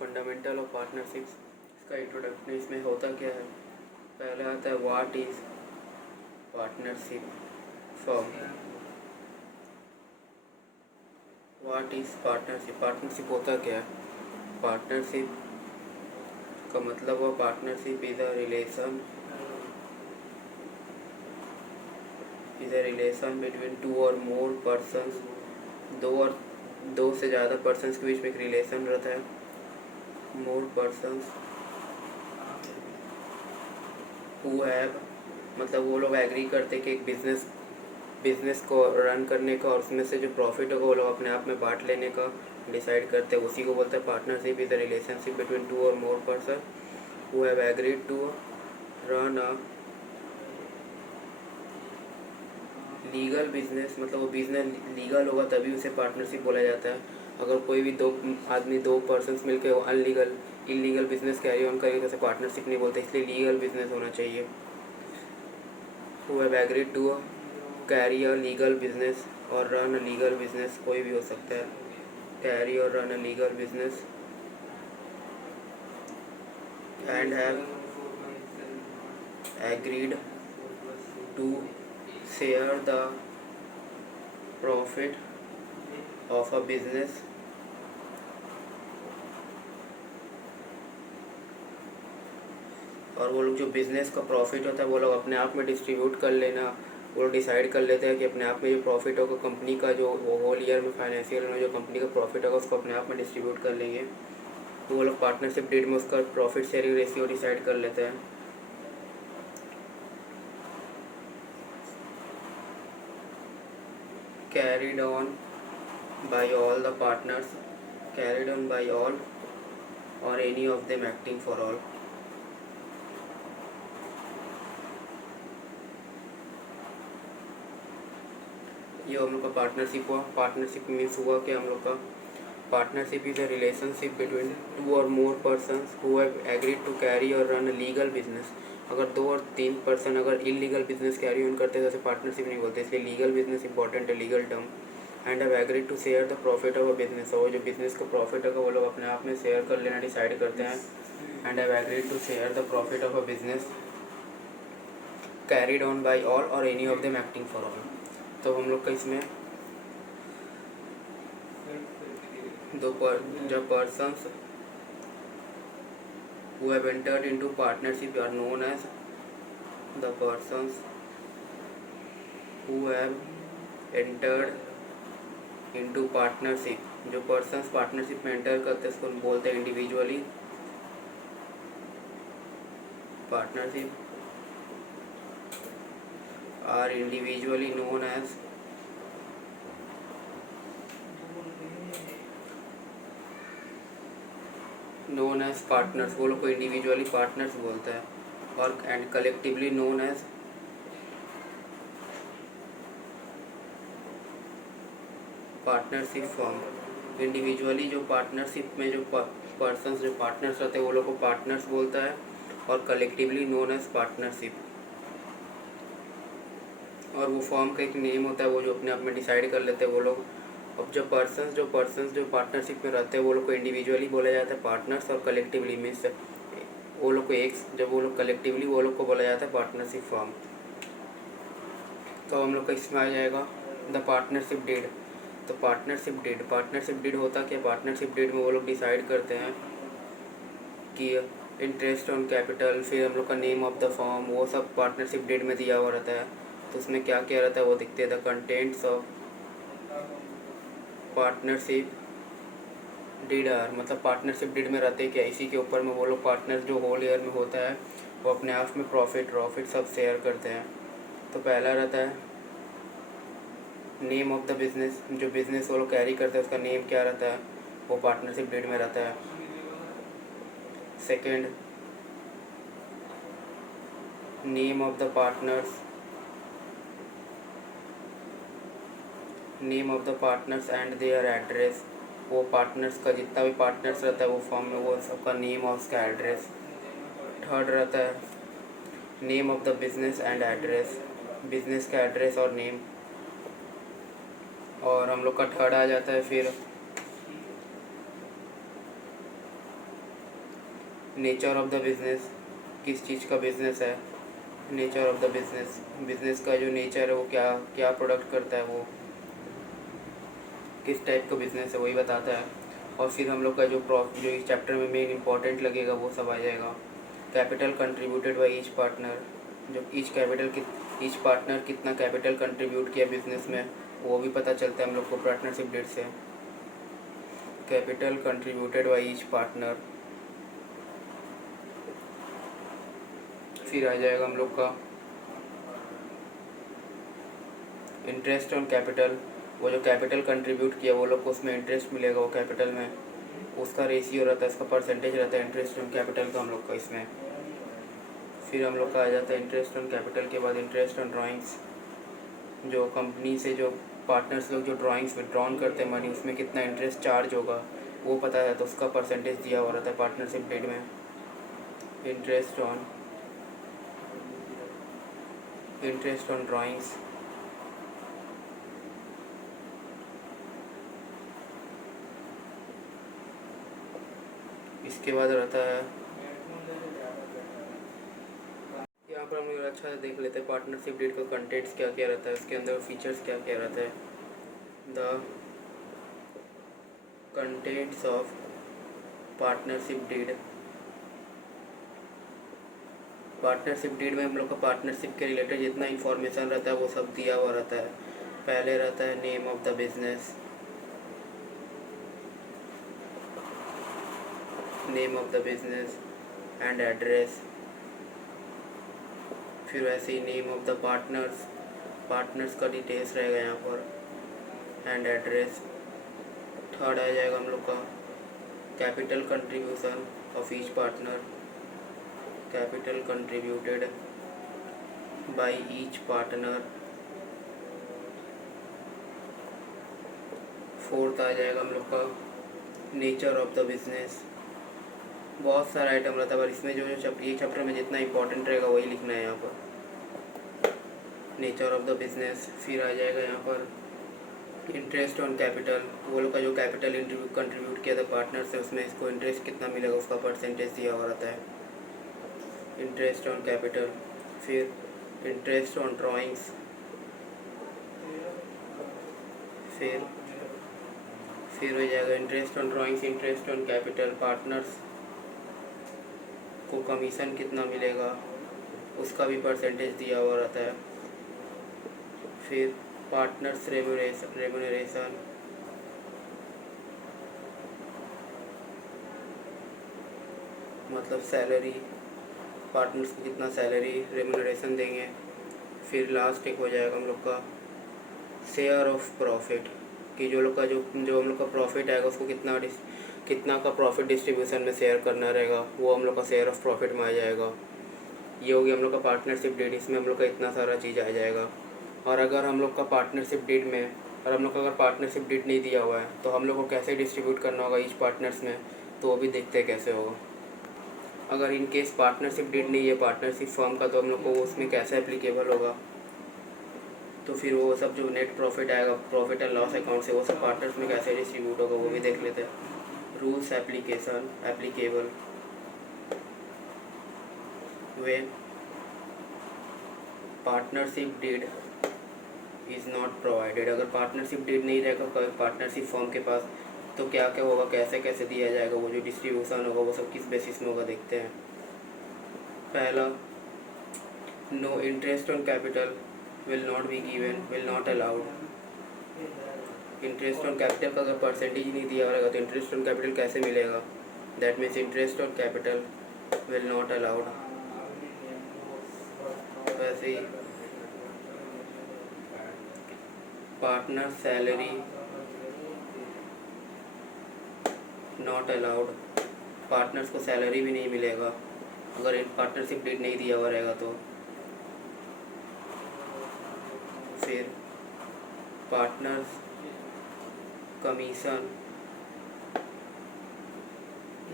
Fundamental of partnerships. इसका introduction इसमें होता क्या है। पहले आता है what is partnership firm. What is partnership. Partnership होता क्या है। पार्टनरशिप का मतलब हुआ partnership is a relation between two or more persons. दो से ज़्यादा पर्सन्स के बीच में एक रिलेशन रहता है। मोर पर्सन्स हु हैव, मतलब वो लोग एग्री करते कि एक बिजनेस को रन करने का और उसमें से जो प्रॉफिट होगा वो लोग अपने आप में बांट लेने का डिसाइड करते हैं। उसी को बोलते हैं partnership is a relationship between two or more person who have agreed to run a legal business. मतलब वो बिजनेस लीगल होगा तभी उसे पार्टनरशिप बोला जाता है। अगर कोई भी दो पर्सन्स मिलकर इलीगल बिजनेस कैरी ऑन करेंगे तो उसे पार्टनरशिप नहीं बोलते, इसलिए लीगल बिजनेस होना चाहिए। Who have agreed to carry a legal business और रन अ लीगल बिजनेस, कोई भी हो सकता है। कैरी और run a legal business and have agreed to share the profit of a business और वो लोग जो बिज़नेस का प्रॉफिट होता है वो लोग अपने आप में डिस्ट्रीब्यूट कर लेना। वो लोग डिसाइड कर लेते हैं कि अपने आप में जो प्रॉफिट होगा कंपनी का, जो वो होल ईयर में फाइनेंशियल में जो कंपनी का प्रॉफिट होगा उसको अपने आप में डिस्ट्रीब्यूट कर लेंगे। तो वो लोग पार्टनरशिप डीड में उसका प्रॉफिट शेयरिंग रेशियो डिसाइड कर लेते हैं। Carried on by all the partners, carried on by all or any of them acting for all. ये हम लोग का पार्टनरशिप हुआ। पार्टनरशिप मीन्स हुआ कि हम लोग का partnership is a relationship between two or more persons who have agreed to carry और रन अ लीगल बिजनेस। अगर 2 और 3 पर्सन अगर इलीगल बिजनेस कैरी ऑन करते हैं तो उसे पार्टनरशिप नहीं बोलते, इसलिए लीगल बिजनेस इंपॉर्टेंट है, legal term. And have agreed to share the profit of a business, और जो बिजनेस का प्रॉफिट होगा वो लोग अपने आप में शेयर कर लेना डिसाइड करते हैं। And have agreed to share the profit of a business carried on by all or any of them acting for all. तो हम लोग का इसमें जब persons who have entered into partnership are known as the persons who have entered into partnership। जो persons partnership में enter करते हैं उसको बोलते हैं individually. partnership are individually known as partners. वो लोग को इंडिविजुअली पार्टनर्स बोलता है। और and collectively known as partnership firm. Individually जो पार्टनरशिप में जो पर्सन्स जो पार्टनर्स रहते हैं वो लोग को पार्टनर्स बोलता है और कलेक्टिवली नोन एज पार्टनरशिप। और वो फर्म का एक नेम होता है वो जो अपने आप में डिसाइड कर लेते हैं वो लोग। अब जो पर्सन्स जो पार्टनरशिप में रहते हैं वो लोग को इंडिविजुअली बोला जाता है पार्टनर्स, और कलेक्टिवली मीन्स वो लोग को जब वो लोग कलेक्टिवली वो लोग को बोला जाता है पार्टनरशिप फर्म। तो हम लोग का इसमें आ जाएगा द पार्टनरशिप डीड। तो पार्टनरशिप डीड होता क्या। पार्टनरशिप डीड में वो लोग डिसाइड करते हैं कि इंटरेस्ट ऑन कैपिटल, फिर हम लोग का नेम ऑफ द फर्म, वो सब पार्टनरशिप डीड में दिया हुआ रहता है। तो उसमें क्या क्या रहता है वो दिखते हैं। The contents of partnership deed are, मतलब पार्टनरशिप डीड में रहते हैं क्या, इसी के ऊपर में वो लोग पार्टनर्स जो होल ईयर में होता है वो अपने आप में प्रॉफिट सब शेयर करते हैं। तो पहला रहता है नेम ऑफ द बिजनेस, जो बिजनेस वो लोग कैरी करते हैं उसका नेम क्या रहता है वो पार्टनरशिप डीड में रहता है। Second, name of the partners and their address, वो पार्टनर्स का जितना भी पार्टनर्स रहता है वो फॉर्म में वो सबका नेम और उसका एड्रेस। थर्ड रहता है name of the business and address, business का एड्रेस और नेम। और हम लोग का थर्ड आ जाता है फिर नेचर ऑफ द बिज़नेस, किस चीज़ का बिज़नेस है, nature of the business, business का जो नेचर है वो क्या क्या प्रोडक्ट करता है, वो किस टाइप का बिज़नेस है वही बताता है। और फिर हम लोग का जो इस चैप्टर में मेन इंपॉर्टेंट लगेगा वो सब आ जाएगा। Capital contributed by each partner, जो ईच पार्टनर कितना कैपिटल कंट्रीब्यूट किया बिजनेस में वो भी पता चलता है हम लोग को पार्टनरशिप डीड से। Capital contributed by each partner. फिर आ जाएगा हम लोग का इंटरेस्ट ऑन कैपिटल, वो जो कैपिटल कंट्रीब्यूट किया वो लोग को उसमें इंटरेस्ट मिलेगा, वो कैपिटल में उसका रेशियो रहता है, उसका परसेंटेज रहता है इंटरेस्ट ऑन कैपिटल का हम लोग का इसमें। फिर हम लोग का आ जाता है इंटरेस्ट ऑन कैपिटल के बाद इंटरेस्ट ऑन ड्राइंग्स, जो कंपनी से जो पार्टनर्स लोग जो ड्राइंग्स विड्रॉन करते हैं मनी उसमें कितना इंटरेस्ट चार्ज होगा वो पता है, तो उसका परसेंटेज दिया हुआ रहता है पार्टनरशिप डीड में। इंटरेस्ट ऑन ड्राइंग्स, इसके बाद रहता है यहाँ पर हम लोग अच्छा से देख लेते हैं पार्टनरशिप डीड का कंटेंट्स क्या क्या रहता है, उसके अंदर फीचर्स क्या क्या रहता है। The contents of partnership deed, partnership deed में हम लोग का पार्टनरशिप के रिलेटेड जितना इन्फॉर्मेशन रहता है वो सब दिया हुआ रहता है। पहले रहता है name of the business, name of the business and address. फिर वैसे ही name of the partners, partners का डिटेल्स रहेगा यहाँ पर एंड एड्रेस। थर्ड आ जाएगा हम लोग का capital contribution of each partner, capital contributed by each partner. Fourth आ जाएगा हम लोग का नेचर ऑफ द बिजनेस। बहुत सारा आइटम रहता है पर इसमें जो एक चैप्टर में जितना इंपॉर्टेंट रहेगा वही लिखना है यहाँ पर, नेचर ऑफ द बिजनेस। फिर आ जाएगा यहाँ पर इंटरेस्ट ऑन कैपिटल, वो लोग का जो कैपिटल कंट्रीब्यूट किया था पार्टनर से उसमें इसको इंटरेस्ट कितना मिलेगा उसका परसेंटेज दिया हुआ रहता है, इंटरेस्ट ऑन कैपिटल। फिर इंटरेस्ट ऑन ड्राइंग्स, फिर हो जाएगा interest on drawings, interest on capital, partners को कमीशन कितना मिलेगा उसका भी परसेंटेज दिया हुआ रहता है। फिर पार्टनर्स रेम्यूनरेशन, मतलब सैलरी, पार्टनर्स को कितना सैलरी रेम्यूनरेशन देंगे। फिर लास्ट एक हो जाएगा हम लोग का शेयर ऑफ प्रॉफिट, कि जो लोग का जो हम लोग का प्रॉफिट आएगा उसको कितना का प्रॉफिट डिस्ट्रीब्यूशन में शेयर करना रहेगा वो हम लोग का शेयर ऑफ प्रॉफिट में आ जाएगा। ये होगी हम लोग का पार्टनरशिप डीड, इसमें हम लोग का इतना सारा चीज़ आ जाएगा। और अगर हम लोग का पार्टनरशिप डीड में और हम लोग का अगर पार्टनरशिप डीड नहीं दिया हुआ है तो हम लोग को कैसे डिस्ट्रीब्यूट करना होगा ईच पार्टनर्स में, तो वो भी देखते हैं कैसे होगा। अगर इन केस पार्टनरशिप डीड नहीं है पार्टनरशिप फर्म का तो हम लोग को उसमें कैसे एप्लीकेबल होगा, तो फिर वो सब जो नेट प्रॉफिट आएगा प्रॉफिट एंड लॉस अकाउंट से वो सब पार्टनर्स में कैसे डिस्ट्रीब्यूट होगा वो भी देख लेते हैं। Rules applicable when partnership deed is not provided, अगर पार्टनरशिप डीड नहीं रहेगा पार्टनरशिप फर्म के पास तो क्या क्या होगा, कैसे कैसे दिया जाएगा, वो जो डिस्ट्रीब्यूशन होगा वो सब किस बेसिस में होगा देखते हैं। पहला, no interest on capital will not be given, will not allowed. Interest on capital का अगर परसेंटेज नहीं दिया रहेगा तो इंटरेस्ट ऑन कैपिटल कैसे मिलेगा, that means interest on capital will not allowed. वैसे ही partner salary not allowed, partners को सैलरी भी नहीं मिलेगा अगर इन पार्टनरशिप डीड नहीं दिया हुआ रहेगा तो। फिर पार्टनर्स कमीशन,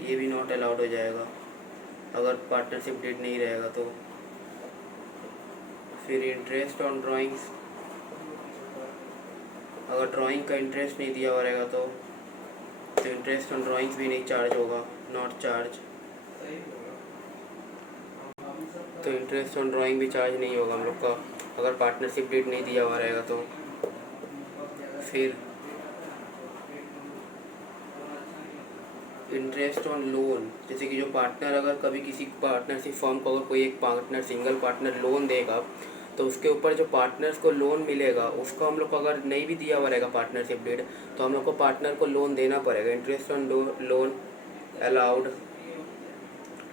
ये भी नॉट अलाउड हो जाएगा अगर पार्टनरशिप डीड नहीं रहेगा तो। फिर इंटरेस्ट ऑन ड्राइंग्स, अगर ड्राइंग का इंटरेस्ट नहीं दिया हुआ रहेगा तो इंटरेस्ट ऑन ड्राइंग्स भी नहीं चार्ज होगा, नॉट चार्ज। तो इंटरेस्ट ऑन ड्राइंग भी चार्ज नहीं होगा हम लोग का अगर पार्टनरशिप डीड नहीं दिया हुआ रहेगा तो। फिर इंटरेस्ट ऑन लोन, जैसे कि जो पार्टनर अगर कभी किसी पार्टनरशिप फर्म को अगर कोई एक पार्टनर सिंगल पार्टनर लोन देगा तो उसके ऊपर जो पार्टनर्स को लोन मिलेगा उसको हम लोग को अगर नहीं भी दिया हुआ रहेगा पार्टनरशिप डीड तो हम लोग को पार्टनर को लोन देना पड़ेगा। इंटरेस्ट ऑन लोन अलाउड,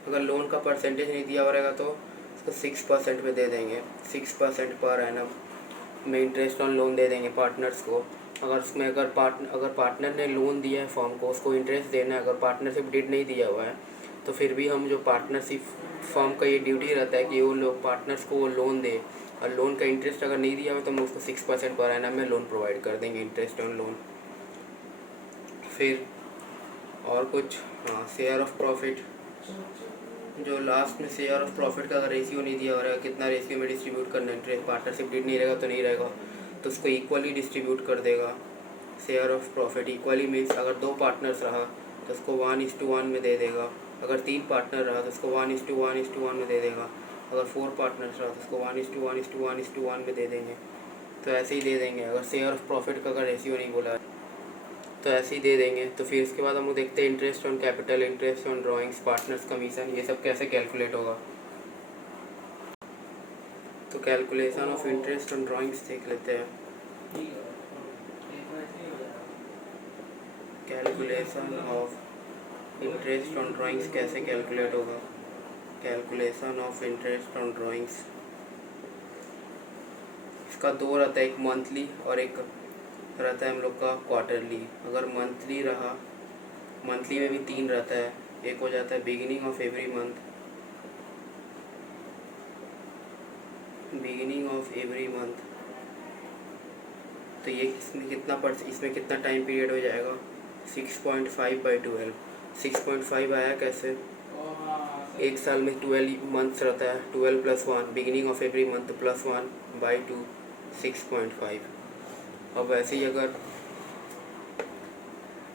अगर लोन का परसेंटेज नहीं दिया हुआ रहेगा तो उसको 6% में दे देंगे। 6% पर एनम में इंटरेस्ट ऑन लोन दे देंगे पार्टनर्स को। अगर उसमें अगर पार्टनर ने लोन दिया है फॉर्म को उसको इंटरेस्ट देना है, अगर पार्टनरशिप डीड नहीं दिया हुआ है तो फिर भी हम जो पार्टनरशिप फॉर्म का ये ड्यूटी रहता है कि वो लोग पार्टनर्स को वो लोन दे और लोन का इंटरेस्ट अगर नहीं दिया हुआ तो हम उसको 6% पर एनम में लोन प्रोवाइड कर देंगे, इंटरेस्ट ऑन लोन। फिर और कुछ, हाँ, शेयर ऑफ प्रॉफिट, जो लास्ट में शेयर ऑफ प्रॉफिट का अगर रेशियो नहीं दिया हो रहा है कितना रेशियो में डिस्ट्रीब्यूट करना है, इंटरेस्ट पार्टनरशिप डीड नहीं रहेगा तो नहीं रहेगा तो उसको इक्वली डिस्ट्रीब्यूट कर देगा। Share of profit equally means अगर 2 पार्टनर्स रहा तो उसको 1:1 में दे देगा, अगर 3 पार्टनर रहा तो उसको 1:1:1 में दे देगा, अगर 4 पार्टनर्स रहा तो उसको 1:1:1 में दे देंगे। तो ऐसे ही दे देंगे अगर शेयर ऑफ प्रॉफिट का अगर रेशियो नहीं बोला तो ऐसे ही दे देंगे। तो फिर इसके बाद हम लोग देखते हैं interest on capital, interest on drawings, partners commission, ये सब कैसे कैलकुलेट होगा। तो calculation of interest on drawings देख लेते हैं। Calculation of interest on drawings कैसे कैलकुलेट होगा। Calculation of interest on drawings, इसका 2 रहता है, एक मंथली और एक रहता है हम लोग का क्वार्टरली। अगर मंथली रहा, मंथली में भी 3 रहता है, एक हो जाता है beginning of every month, beginning of every month. तो ये इसमें कितना टाइम पीरियड हो जाएगा, 6.5/12। 6.5 आया कैसे, एक साल में 12 मंथ्स रहता है, 12 + 1, बिगिनिंग ऑफ एवरी मंथ +1/2, 6.5। अब ऐसे ही अगर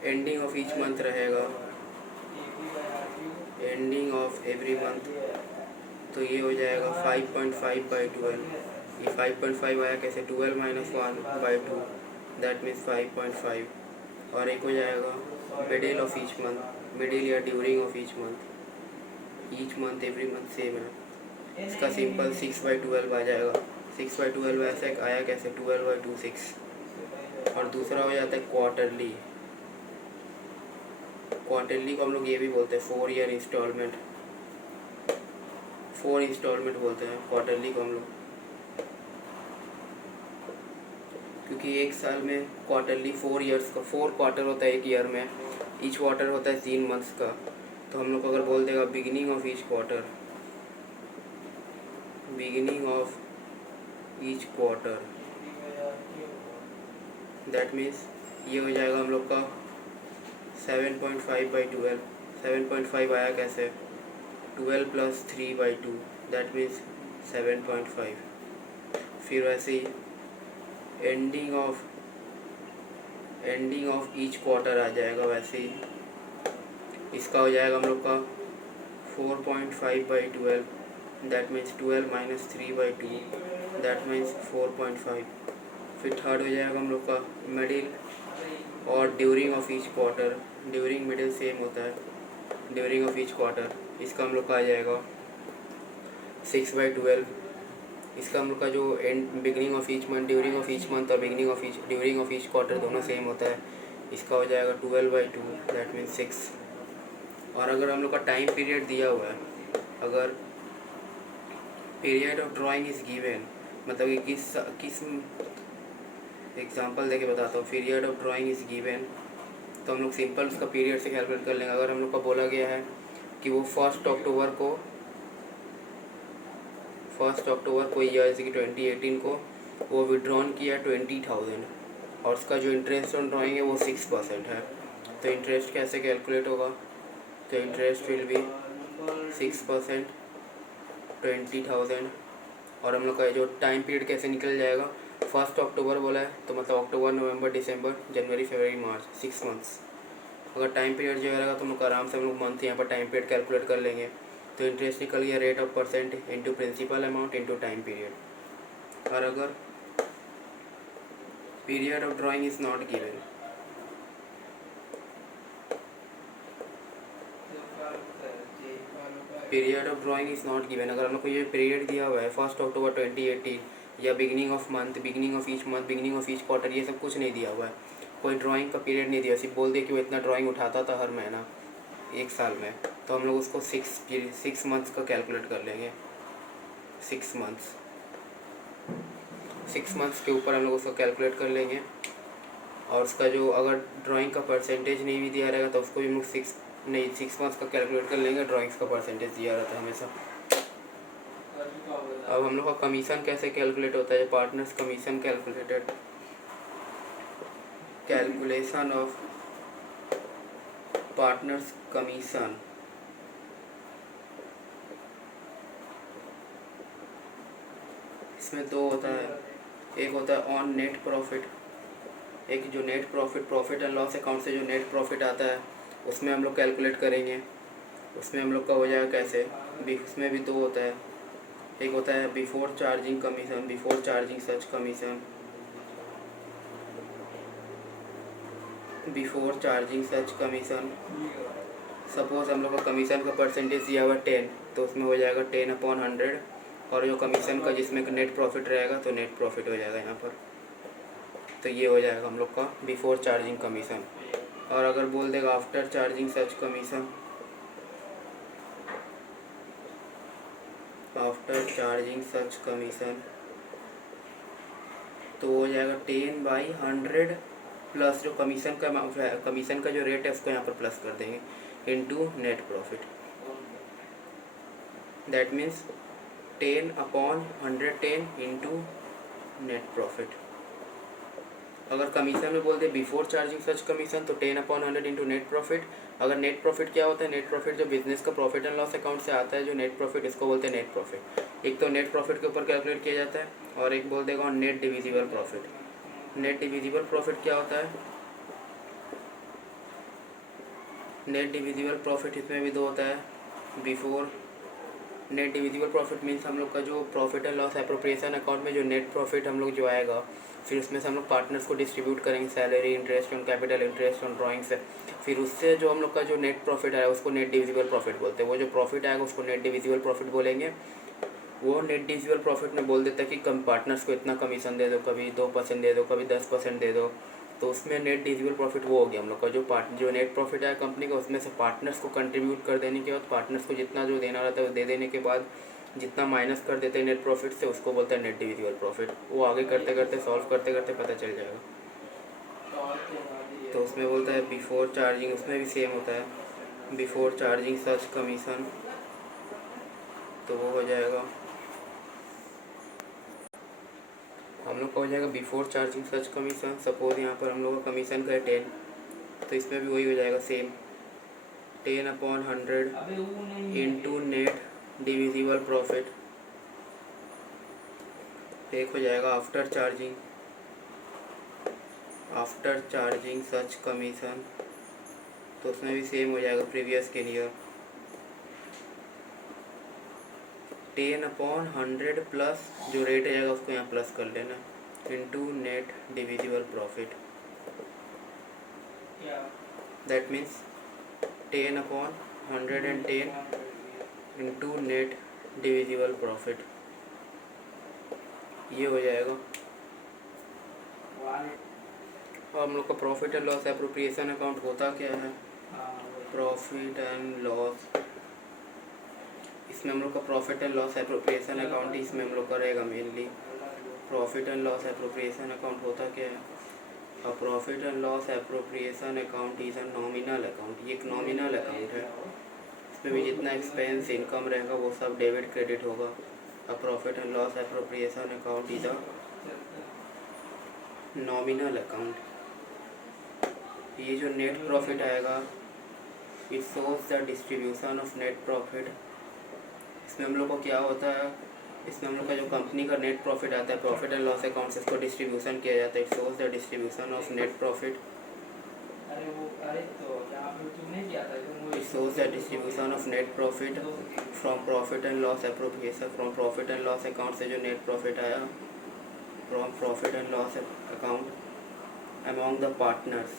एंडिंग ऑफ ईच मंथ रहेगा, एंडिंग ऑफ एवरी मंथ, तो ये हो जाएगा 5.5/12। ये 5.5 आया कैसे, 12 - 1/2, दैट मीन्स 5.5। और एक हो जाएगा middle of each month, middle या during of each month every month same है। इसका सिंपल 6/12 आ जाएगा। 6/12 ऐसे आया कैसे, 12/2, 6। और दूसरा हो जाता है क्वार्टरली। क्वार्टरली को हम लोग ये भी बोलते हैं 4 ईयर इंस्टॉलमेंट, 4 इंस्टॉलमेंट बोलते हैं क्वार्टरली को हम लोग, क्योंकि एक साल में क्वार्टरली 4 ईयर्स का 4 क्वार्टर होता है एक ईयर में, ईच क्वार्टर होता है 3 मंथ्स का। तो हम लोग अगर बोल देगा beginning of each quarter, beginning of each quarter, that means ये हो जाएगा हम लोग का 7.5/12। 7.5 आया कैसे, 12 + 3/2, दैट मीन्स 7.5। फिर वैसे ही एंडिंग ऑफ ईच क्वार्टर आ जाएगा, वैसे ही इसका हो जाएगा हम लोग का 4.5/12, दैट मीन्स 12 - 3/2, दैट मीन्स 4.5। फिर थर्ड हो जाएगा हम लोग का मिडिल और during of each quarter, during middle same होता है, ड्यूरिंग ऑफ ईच क्वार्टर, इसका हम लोग का आ जाएगा 6/12। इसका हम लोग का जो beginning of each month, during of each month और ड्यूरिंग ऑफ ईच क्वार्टर दोनों सेम होता है, इसका हो जाएगा 12/2, दैट मीन्स 6। और अगर हम लोग का टाइम पीरियड दिया हुआ है, अगर period of drawing is given, मतलब कि किस एग्जांपल देके बताता हूँ, period of drawing is given, तो हम लोग सिंपल उसका पीरियड से कैलकुलेट कर लेंगे। अगर हम लोग का बोला गया है कि वो 1 अक्टूबर को ईयर जैसे कि 2018 को वो विड्रॉन किया 20,000 और उसका जो इंटरेस्ट ऑन ड्राइंग है वो 6% है। तो इंटरेस्ट कैसे कैलकुलेट होगा, तो इंटरेस्ट विल बी 6%, 20,000। और हम लोग का जो टाइम पीरियड कैसे निकल जाएगा, 1 अक्टूबर बोला है तो मतलब अक्टूबर, नवंबर, दिसंबर, जनवरी, फरवरी, मार्च, 6 मंथ्स। अगर टाइम पीरियड जो रहेगा तो हम लोग आराम से हम लोग मंथ यहाँ पर टाइम पीरियड कैलकुलेट कर लेंगे। तो इंटरेस्ट निकल गया rate of percent into principal amount into time period. और अगर period of drawing is not given, period of drawing is not given, अगर हम लोग को ये पीरियड दिया हुआ है 1 अक्टूबर 2018 या beginning of month, beginning of each month, beginning of each quarter, ये सब कुछ नहीं दिया हुआ है, कोई ड्राइंग का पीरियड नहीं दिया, सिर्फ बोल दिया कि वो इतना ड्राइंग उठाता था हर महीना 1 साल में, तो हम लोग उसको 6 मंथ्स का कैलकुलेट कर लेंगे। 6 मंथ्स के ऊपर हम लोग उसको कैलकुलेट कर लेंगे। और उसका जो अगर ड्राइंग का परसेंटेज नहीं भी दिया रहेगा तो उसको भी हम लोग 6 मंथ्स का कैलकुलेट कर लेंगे। ड्राइंग्स का परसेंटेज दिया रहता है हमेशा। अब हम लोग का कमीशन कैसे कैलकुलेट होता है, partners commission calculated, calculation of partners commission. इसमें 2 होता है, एक होता है ऑन नेट प्रॉफिट, एक जो net profit and loss account से जो नेट प्रॉफिट आता है उसमें हम लोग कैलकुलेट करेंगे। उसमें हम लोग का हो जाएगा कैसे, उसमें भी 2 होता है, एक होता है before charging commission, before charging सच कमीशन, बिफोर चार्जिंग सच कमीशन। सपोज हम लोग का कमीशन का परसेंटेज दिया हुआ 10, तो उसमें हो जाएगा 10/100, और जो कमीशन का जिसमें नेट प्रॉफिट रहेगा तो नेट प्रॉफिट हो जाएगा यहाँ पर। तो ये हो जाएगा हम लोग का बिफोर चार्जिंग कमीशन। और अगर बोल देगा आफ्टर चार्जिंग सच कमीशन, आफ्टर चार्जिंग सच कमीशन, तो हो जाएगा 10/100 प्लस जो कमीशन का अमाउंट है, कमीशन का जो रेट है उसको यहाँ पर प्लस कर देंगे into net profit. That means 10/110 into net profit. अगर कमीशन में बोल दे बिफोर चार्जिंग सच कमीशन तो 10/100 इंटू नेट प्रॉफिट। अगर नेट प्रॉफिट क्या होता है, नेट प्रॉफिट जो बिजनेस का प्रॉफिट एंड लॉस अकाउंट से आता है, जो नेट प्रॉफिट इसको बोलते हैं नेट प्रॉफिट। एक तो नेट प्रॉफिट के ऊपर कैलकुलेट किया जाता है, और एक बोल देगा net divisible profit. Net divisible profit क्या होता है, नेट डिविजिबल प्रॉफिट इसमें भी 2 होता है, before net divisible profit means हम लोग का जो profit and loss appropriation account में जो नेट प्रॉफिट हम लोग जो आएगा, फिर उसमें से हम लोग पार्टनर्स को डिस्ट्रीब्यूट करेंगे, salary, interest on capital, interest on drawing से, फिर उससे जो हम लोग का जो नेट प्रॉफिट आएगा उसको नेट डिविजिबल प्रॉफिट बोलते हैं। वो जो प्रॉफिट आएगा उसको नेट डिविजिबल प्रॉफिट बोलेंगे। वो नेट डिविजिबल प्रॉफिट में बोल देता है कि कम पार्टनर्स को इतना कमीशन दे दो, कभी 2% दे दो, कभी 10% दे दो। तो उसमें नेट डिविजिबल प्रॉफिट वो हो गया हम लोग का, जो नेट प्रॉफिट आया कंपनी का उसमें से पार्टनर्स को कंट्रीब्यूट कर देने के बाद, पार्टनर्स को जितना जो देना रहता है वो दे देने के बाद जितना माइनस कर देते हैं नेट प्रॉफिट से, उसको बोलते हैं नेट डिविजिबल प्रॉफिट। वो आगे करते करते सॉल्व करते करते पता चल जाएगा। तो उसमें बोलता है बिफोर चार्जिंग, उसमें भी सेम होता है बिफोर चार्जिंग सच कमीशन, तो वो हो जाएगा हम लोग का हो जाएगा बिफोर चार्जिंग सच कमीशन। सपोज यहाँ पर हम लोग का कमीशन का है 10, तो इसमें भी वही हो जाएगा same 10/100 into net divisible profit. एक हो जाएगा आफ्टर चार्जिंग सच कमीशन, तो उसमें भी सेम हो जाएगा प्रीवियस के लिए 10/100 प्लस जो रेट आएगा उसको यहाँ प्लस कर लेना into net divisible profit. That means 10/110 into net divisible profit, ये हो जाएगा। और हम लोग का profit and loss appropriation account होता क्या है, प्रॉफिट एंड लॉस, इसमें हम लोग का profit and loss appropriation account ही इसमें हम लोग का रहेगा mainly. Profit and loss appropriation account होता क्या है, a profit and loss appropriation account is a nominal account. ये एक नॉमिनल अकाउंट है, इसमें भी जितना एक्सपेंस इनकम रहेगा वो सब डेबिट क्रेडिट होगा। A profit and loss appropriation account is a nominal account. ये जो नेट प्रॉफिट आएगा it shows the distribution of net profit. इसमें हम लोग को क्या होता है, इसमें हम लोग का जो कंपनी का नेट प्रॉफिट आता है प्रॉफिट एंड लॉस अकाउंट से इसको डिस्ट्रीब्यूशन किया जाता है। It shows the distribution of net profit. It shows the distribution of net profit from profit and loss appropriation. From profit and loss account से जो net profit आया from profit and loss account among the partners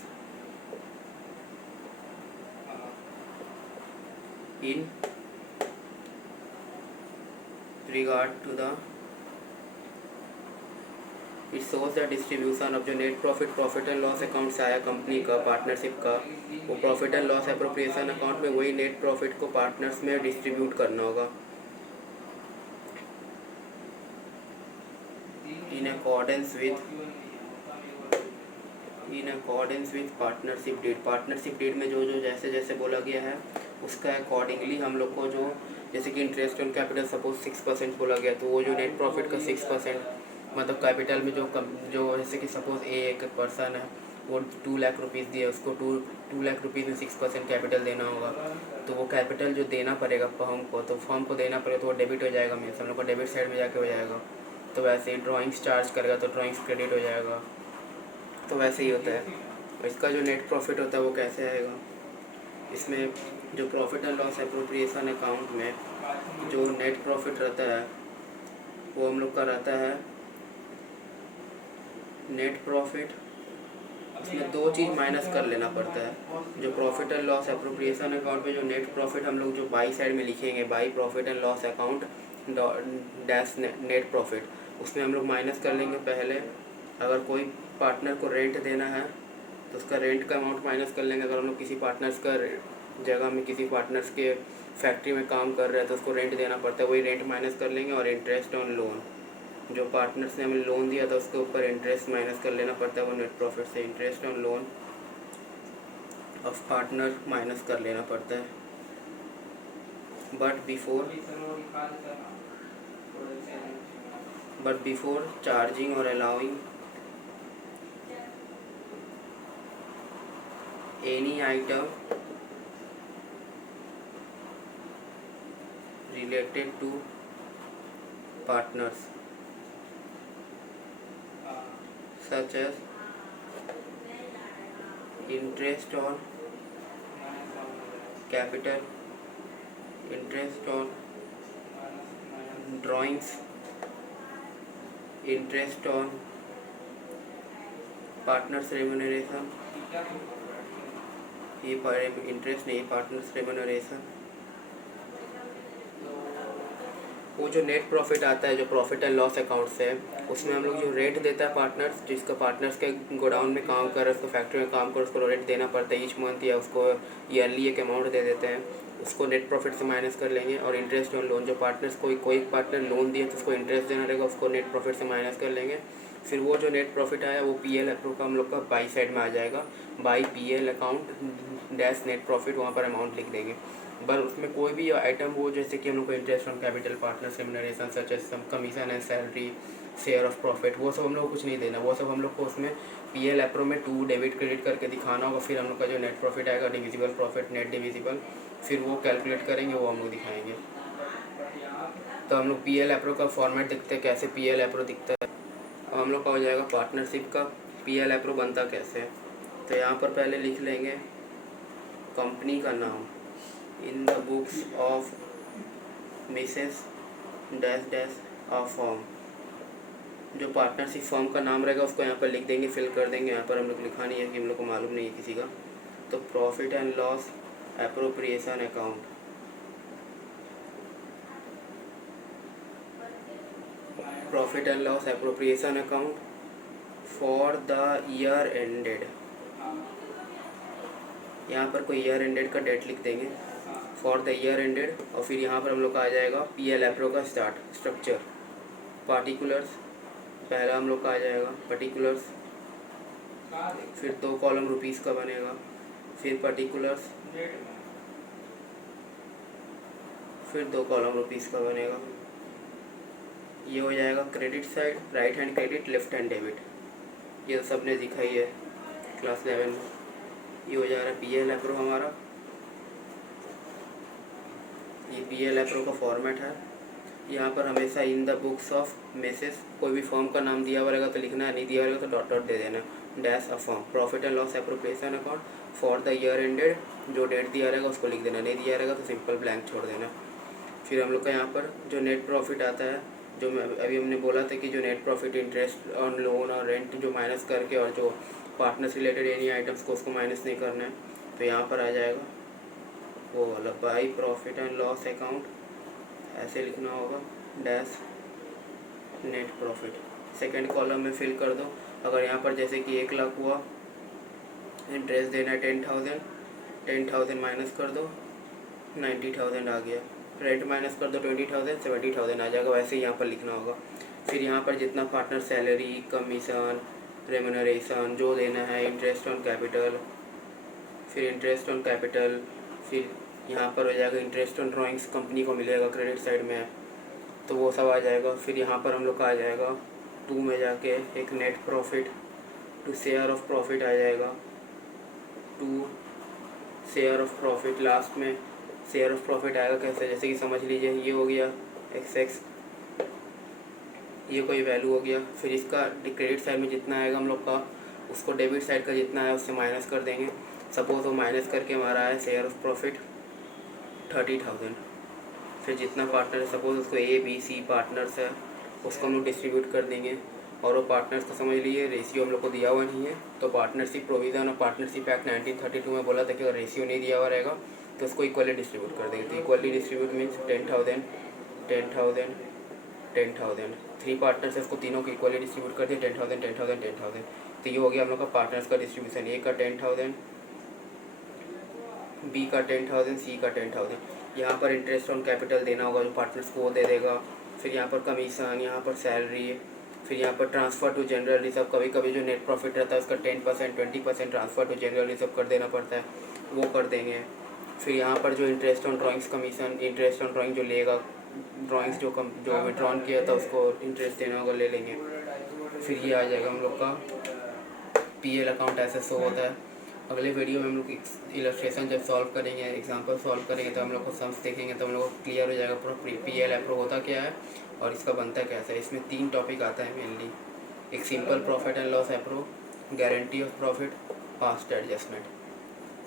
in regard to the it shows the distribution of जो net profit profit and loss account से आया company का partnership का, वो profit and loss appropriation account में वही net profit को partners में डिस्ट्रीब्यूट करना होगा in accordance with partnership deed. Partnership deed में जो जो जैसे जैसे बोला गया है उसका अकॉर्डिंगली हम लोग को जो जैसे कि इंटरेस्ट ऑन कैपिटल सपोज 6% बोला गया, तो वो जो नेट प्रॉफिट का 6% मतलब कैपिटल में जो जैसे कि सपोज एक पर्सन है वो 2 लाख रुपीज़ दिए, उसको 2 लाख रुपीज़ में 6% कैपिटल देना होगा, तो वो कैपिटल जो देना पड़ेगा फर्म को, तो फर्म को देना पड़ेगा तो वो डेबिट हो जाएगा, मीन्स हम लोग को डेबिट साइड में जाके हो जाएगा। तो वैसे ही ड्राइंग्स चार्ज करेगा तो ड्राइंग्स क्रेडिट हो जाएगा, तो वैसे ही होता है। इसका जो नेट प्रॉफिट होता है वो कैसे आएगा, इसमें जो profit and loss appropriation account में जो नेट प्रॉफिट रहता है वो हम लोग का रहता है नेट प्रॉफिट, उसमें दो चीज़ माइनस कर लेना पड़ता है। जो profit and loss appropriation account में जो नेट प्रॉफिट हम लोग जो बाई साइड में लिखेंगे, by profit and loss account dash net profit, उसमें हम लोग माइनस कर लेंगे पहले अगर कोई पार्टनर को रेंट देना है तो उसका रेंट का अमाउंट माइनस कर लेंगे। अगर हम लोग किसी पार्टनर्स का जगह में किसी पार्टनर्स के फैक्ट्री में काम कर रहे हैं तो उसको रेंट देना पड़ता है, वही रेंट माइनस कर लेंगे। और इंटरेस्ट ऑन लोन, जो पार्टनर्स ने हमें लोन दिया था उसके ऊपर इंटरेस्ट माइनस कर लेना पड़ता है, वो नेट प्रॉफिट से interest on loan of partner minus कर लेना पड़ता है। बट बिफोर चार्जिंग और allowing any item related to partners such as interest on capital, interest on drawings, interest on partners remuneration, ये इंटरेस्ट नहीं, पार्टनर्स रेम्यूनरेशन। वो जो नेट प्रॉफिट आता है जो प्रॉफिट एंड लॉस अकाउंट से, उसमें हम लोग जो रेंट देता है पार्टनर्स, जिसका पार्टनर्स के गोडाउन में काम कर रहा है, उसको फैक्ट्री में काम कर, उसको रेंट देना पड़ता है ईच मंथ, या उसको ईयरली एक अमाउंट दे देते हैं, उसको नेट प्रॉफिट से माइनस कर लेंगे। और इंटरेस्ट ऑन लोन, जो पार्टनर्स कोई पार्टनर लोन दिए तो उसको इंटरेस्ट देना रहेगा, उसको नेट प्रॉफिट से माइनस कर लेंगे। फिर वो जो नेट प्रॉफिट आया वो PL अप्रूव का हम लोग का बाई साइड में आ जाएगा, by PL account dash net profit, वहाँ पर अमाउंट लिख देंगे। पर उसमें कोई भी आइटम हो, जैसे कि हम लोग को interest on capital, partners remuneration such as some commission and salary, share of profit, वो सब हम लोग को कुछ नहीं देना, वो सब हम लोग को उसमें PL अप्रूव में 2 डेबिट क्रेडिट करके दिखाना होगा। फिर हम लोग का जो नेट प्रॉफिट आएगा डिविजिबल प्रॉफिट, नेट डिविजिबल, फिर वो कैलकुलेट करेंगे, वो हम लोग दिखाएंगे। तो हम लोग PL अप्रूव का फॉर्मेट देखते हैं कैसे PL अप्रूव दिखता है। अब हम लोग का हो जाएगा पार्टनरशिप का PL अप्रूव बनता कैसे। तो यहाँ पर पहले लिख लेंगे कंपनी का नाम, in the books of Mrs dash dash of form, जो पार्टनरशिप फॉर्म का नाम रहेगा उसको यहाँ पर लिख देंगे, फिल कर देंगे। यहाँ पर हम लोग लिखा नहीं है कि हम लोग को मालूम नहीं है किसी का। तो profit and loss appropriation account, profit and loss appropriation account for the year ended, यहाँ पर कोई ईयर एंडेड का डेट लिख देंगे, फॉर द ईयर एंडेड। और फिर यहाँ पर हम लोग का आ जाएगा PL अप्रूव का स्ट्रक्चर, पार्टिकुलर्स, पहला हम लोग का आ जाएगा पर्टिकुलर्स, फिर 2 कॉलम रुपीज़ का बनेगा, फिर पर्टिकुलर्स, फिर 2 कॉलम रुपीज़ का बनेगा। ये हो जाएगा credit side, right hand credit, left hand debit, ये तो सबने दिखाई है क्लास 11 में। ये हो जा रहा है PL अप्रूव हमारा, ये PL अप्रूव का फॉर्मेट है। यहाँ पर हमेशा in the books of Mrs, कोई भी फॉर्म का नाम दिया हुआ रहेगा तो लिखना है, नहीं दिया रहेगा तो डॉट डॉट दे देना, dash a form, profit and loss appropriation account for the year ended, जो डेट दिया रहेगा उसको लिख देना, नहीं दिया रहेगा तो सिंपल ब्लैंक छोड़ देना। फिर हम लोग का यहाँ पर जो नेट प्रॉफिट आता है, जो अभी हमने बोला था कि जो net profit interest on loan और रेंट जो माइनस करके और जो पार्टनर्स रिलेटेड एनी आइटम्स को उसको माइनस नहीं करना है, तो यहाँ पर आ जाएगा वो वाला by profit and loss account, ऐसे लिखना होगा dash net profit. Second column में फिल कर दो। अगर यहाँ पर जैसे कि 1 लाख हुआ, इंटरेस्ट देना है 10,000, 10,000 माइनस कर दो 90,000 आ गया, रेंट माइनस कर दो 20,000, 70,000 आ जाएगा, वैसे ही यहाँ पर लिखना होगा। फिर यहाँ पर जितना पार्टनर सैलरी, कमीशन, रेमुनरेशन जो देना है, इंटरेस्ट ऑन कैपिटल, फिर इंटरेस्ट ऑन कैपिटल, फिर यहाँ पर हो जाएगा इंटरेस्ट ऑन ड्राइंग्स कंपनी को मिलेगा क्रेडिट साइड में, तो वो सब आ जाएगा। फिर यहाँ पर हम लोग का आ जाएगा 2 में जाके एक net profit to share of profit आ जाएगा, to share of profit. Last में शेयर ऑफ प्रॉफिट आएगा कैसे, जैसे कि समझ लीजिए ये हो गया XX, ये कोई वैल्यू हो गया। फिर इसका क्रेडिट साइड में जितना आएगा हम लोग का, उसको डेबिट साइड का जितना है उससे माइनस कर देंगे। सपोज वो माइनस करके हमारा है शेयर ऑफ प्रॉफिट 30,000। फिर जितना पार्टनर है, सपोज उसको ABC पार्टनर्स है, उसको हम लोग डिस्ट्रीब्यूट कर देंगे। और वो पार्टनर्स को समझ लीजिए रेशियो हम लोग को दिया हुआ नहीं है, तो पार्टनरशिप प्रोविज़न और पार्टनरशिप एक्ट 1932 में बोला था कि अगर रेशियो नहीं दिया हुआ रहेगा तो उसको इक्वली डिस्ट्रीब्यूट कर देंगे। तो इक्वली डिस्ट्रीब्यूट मीन्स 10,000 10,000 10,000, 3 पार्टनर्स है, उसको तीनों को इक्वली डिस्ट्रीब्यूट कर दिया 10,000 10,000 10,000। तो ये हो गया हम लोग का पार्टनर्स का डिस्ट्रीब्यूशन, ए का 10,000, बी का 10,000, सी का 10,000। यहाँ पर इंटरेस्ट ऑन कैपिटल देना होगा जो पार्टनर्स को वो दे देगा। फिर यहाँ पर कमीशन, यहाँ पर सैलरी, फिर यहाँ पर ट्रांसफ़र टू जनरल रिजर्व। कभी कभी जो नेट प्रॉफिट रहता है उसका 10% 20% ट्रांसफ़र टू जनरल रिजर्व कर देना पड़ता है, वो कर देंगे। फिर यहाँ पर जो interest on drawings commission, interest on drawing जो लेगा, ड्राइंग्स जो विड्रॉन किया था उसको इंटरेस्ट देना होगा, ले लेंगे। फिर ये आ जाएगा हम लोग का PL अकाउंट, ऐसे शो होता है। अगले वीडियो में हम लोग इलस्ट्रेशन जब सॉल्व करेंगे, एग्जांपल सॉल्व करेंगे, तो हम लोग को सम्स देखेंगे तो हम लोग को क्लियर हो जाएगा PL अप्रूव होता क्या है और इसका बनता कैसा है। इसमें 3 टॉपिक आता है मेनली, एक simple profit and loss approve, guarantee of profit, past adjustment.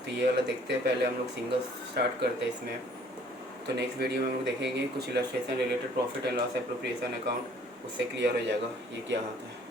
तो ये वाला देखते हैं, पहले हम लोग सिंगल स्टार्ट करते हैं इसमें। तो नेक्स्ट वीडियो में हम लोग देखेंगे कुछ illustration related profit and loss appropriation account, उससे क्लियर हो जाएगा ये क्या होता है।